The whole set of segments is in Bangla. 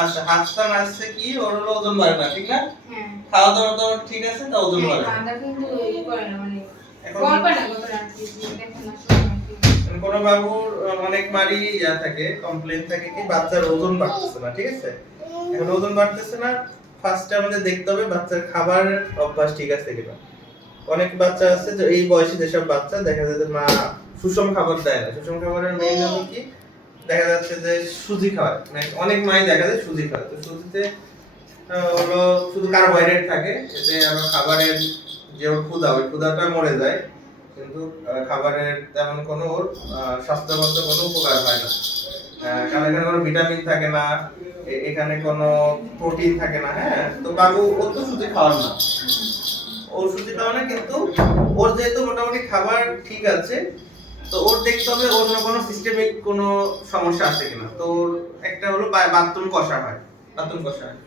আচ্ছা হাতটা আসছে কি ওর হলো ওজন বাড়ে না ঠিক না? হ্যাঁ খাওয়া দাওয়া তো ঠিক আছে তা ওজন বাড়ে না। খাওয়া কিন্তু এই করে না মানে এখন গল্প না গল্প না দেখেন না সময় কোন বাবুর অনেক মারই থাকে কমপ্লেইন থাকে কি বাচ্চার ওজন বাড়তেছে না ঠিক আছে। এখন ওজন বাড়তেছে না ফার্স্টে আমাদের দেখতে হবে বাচ্চার খাবারের অভ্যাস ঠিক আছে কিনা। অনেক বাচ্চা আছে যে এই বয়সে যেসব বাচ্চা দেখা যায় যে মা সুষম খাবার দেয় না। সুষম খাবারের মেইন হলো কি দেখা যাচ্ছে যে সুজি খাওয়ায় মানে অনেক মাই দেখা যায় সুজি খাওয়ায়। তো সুজিতে হলো শুধু কার্বোহাইড্রেট থাকে এতে আমার খাবারের যে ওর ক্ষুধা ওই ক্ষুধাটা মরে যায় কিন্তু খাবারের তেমন কোনো ওর স্বাস্থ্যগত কোনো উপকার হয় না। কারণ এখানে কোনো ভিটামিন থাকে না এখানে কোনো প্রোটিন থাকে না। হ্যাঁ তো বাবু ওর তো সুজি খাওয়ার না ওর সুজি খাওয়া না কিন্তু ওর যেহেতু মোটামুটি খাবার ঠিক আছে তো ওর দেখতে হবে অন্য কোনো সিস্টেমিক কোনো সমস্যা আছে কিনা। তো ওর একটা হলো বাথরুম কষা হয় বাথরুম কষা হয়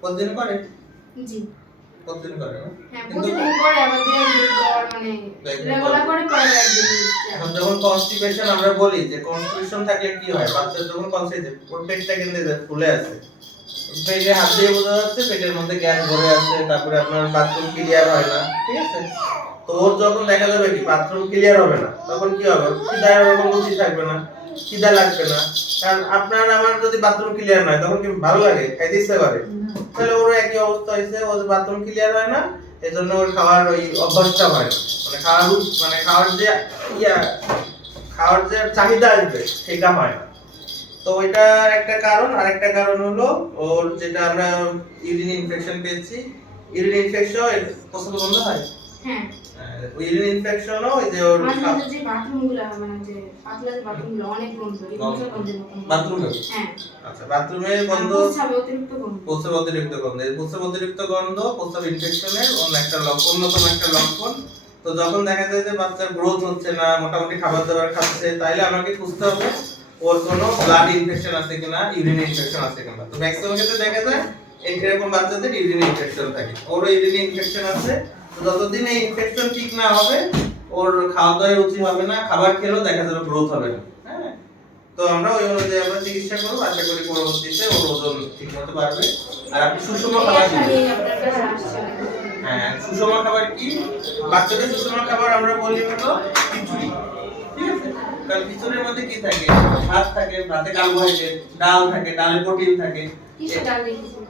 প্রতিদিন করে জি প্রতিদিন করে না হ্যাঁ কিন্তু প্রতিদিন করে আবার দুই পর মানে রেগুলার করে পরে একদিন এখন যখন কনস্টিপেশন আমরা বলি যে কনস্টিপেশন থাকলে কি হয় বাচ্চা যখন কনস্টিপেশন ওর পেটটা কিন্তু ফুলে আছে পেটে হাত দিয়ে বোঝা যাচ্ছে পেটের মধ্যে গ্যাস ভরে আছে তারপরে আপনার বাথরুম ক্লিয়ার হয় না ঠিক আছে। তো ওর যখন দেখা যাবে কি বাথরুম ক্লিয়ার হবে না তখন কি হবে খিদার ওরকম রুচি থাকবে না খিদা লাগবে না। কারণ আপনার আমার যদি বাথরুম ক্লিয়ার নয় তখন কি ভালো লাগে খাইতে ইচ্ছে করে তাহলে ওর একই অবস্থা হয়েছে ওর বাথরুম ক্লিয়ার হয় না এজন্য ওর খাওয়ার ওই অভ্যাসটা হয় মানে খাওয়ার যে খাওয়ার যে চাহিদা আসবে সেটা হয় না। তো ওইটা একটা কারণ আর একটা কারণ হলো ওর যেটা আমরা ইউরিন ইনফেকশন পেয়েছি ইউরিন ইনফেকশন প্রস্রাব বন্ধ হয়। হ্যাঁ ইউরিন ইনফেকশনও ওই যে ওর মানে যে বাথরুমগুলো মানে যে পাতলা যে বাথরুমগুলো অনেক গন্ধ এগুলো গন্ধের মতো বাথরুমে হ্যাঁ আচ্ছা বাথরুমে গন্ধ প্রস্রাব অতিরিক্ত গন্ধ প্রস্রাব অতিরিক্ত গন্ধ প্রস্রাব ইনফেকশনের অন্যতম একটা লক্ষণ। তো যখন দেখা যায় যে বাচ্চার গ্রোথ হচ্ছে না মোটামুটি খাবার দাবার খাচ্ছে তাইলে আমাকে খুঁজতে হবে ওর কোনো ব্লাড ইনফেকশন আছে কিনা ইউরিন ইনফেকশন আছে কিনা। তো ম্যাক্সিমাম ক্ষেত্রে দেখা যায় এরকম বাচ্চাদের ইউরিন ইনফেকশন থাকে ওরও ইউরিন ইনফেকশন আছে। তো যতদিন এই ইনফেকশন ঠিক না হবে ওর খাওয়া দাওয়ায় রুচি হবে না খাবার খেলেও দেখা যাবে গ্রোথ হবে না। হ্যাঁ তো আমরা ওই অনুযায়ী আমরা চিকিৎসা করব আশা করি পরবর্তীতে ওর ওজন ঠিকমতো বাড়বে। আর আপনি সুষম খাবার দিবেন। হ্যাঁ সুষম খাবার কি বাচ্চাদের সুষম খাবার আমরা বলি হলো খিচুড়ি ঠিক আছে। কারণ খিচুড়ির মধ্যে কি থাকে ভাত থাকে ভাতে কার্বোহাইড্রেট ডাল থাকে ডালে প্রোটিন থাকে। কিসের ডাল দিয়েছেন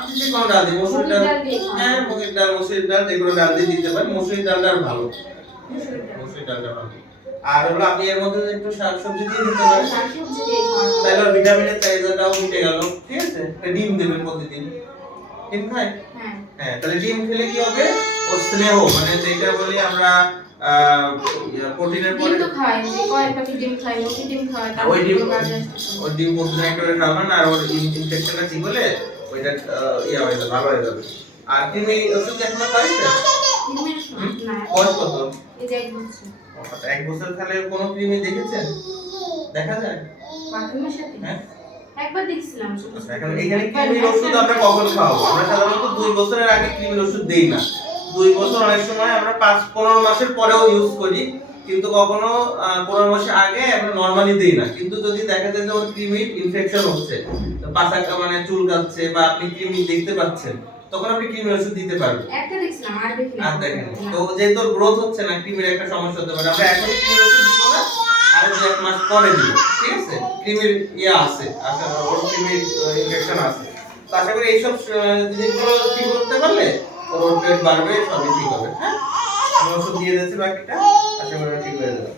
আপনি যে কোনো ডাল দিন মসুর ডাল হ্যাঁ মুগের ডাল মসুর ডাল যে কোনো ডাল দিয়ে দিতে পারেন মসুর ডালটা ভালো মসুর ডালটা ভালো। আর হলো আপনি এর মধ্যে একটু শাকসবজি দিয়ে দিতে পারেন তাহলে ভিটামিনের চাহিদাটাও মিটে গেল ঠিক আছে। ডিম দেবেন প্রতিদিন ডিম খায় হ্যাঁ তাহলে ডিম খেলে কি হবে ও স্নেহ মানে যেটা বলি আমরা প্রোটিনের পরে ডিম তো খায় যে কয়েকটা ডিম খায় ডিম খায় ওই ডিম প্রতিদিন একটা করে খাওয়ান আর ওর ইনফেকশনটা ঠিক হলে ওইটা হয়ে যাবে ভালো হয়ে যাবে। আর তুমি ওষুধ এখনো খাইছে না বয়স কত এই যে 1 বছর আচ্ছা 1 বছর তাহলে কোনো ক্রিমি দেখেছেন দেখা যায় বাথরুমের সাথে হ্যাঁ একবার দেখছিলাম এখন এখানে ক্রিমির ওষুধ আমরা কখন খাওয়াবো আমরা সাধারণত 2 বছরের আগে ক্রিমির ওষুধ দেই না। 2 বছর অনেক সময় আমরা 5-15 মাসের পরেও ইউজ করি কিন্তু কখনো 15 মাসের আগে আমরা নরমালি দেই না। কিন্তু যদি দেখা যায় যে ওর ক্রিমির ইনফেকশন হচ্ছে পাছা মানে চুলকাচ্ছে বা আপনি ক্রিমি দেখতে পাচ্ছেন তখন আপনি ক্রিমির ওষুধ দিতে পারবেন। একটা দেখছিলাম আর দেখিনি আর দেখেন তো যেহেতু গ্রোথ হচ্ছে না ক্রিমির একটা সমস্যা হতে পারে আমরা এখনই ক্রিমির ওষুধ দিব না আর 1 মাস পরে দিব ঠিক আছে। ক্রিমির আছে আচ্ছা ওর ক্রিমির ইনফেকশন আছে তো আশা করি এইসব জিনিসগুলো ঠিক করতে পারলে ওর পেট বাড়বে সবই ঠিক হবে। হ্যাঁ আমি ওষুধ দিয়ে দিচ্ছি বাকিটা আশা করি ঠিক হয়ে যাবে।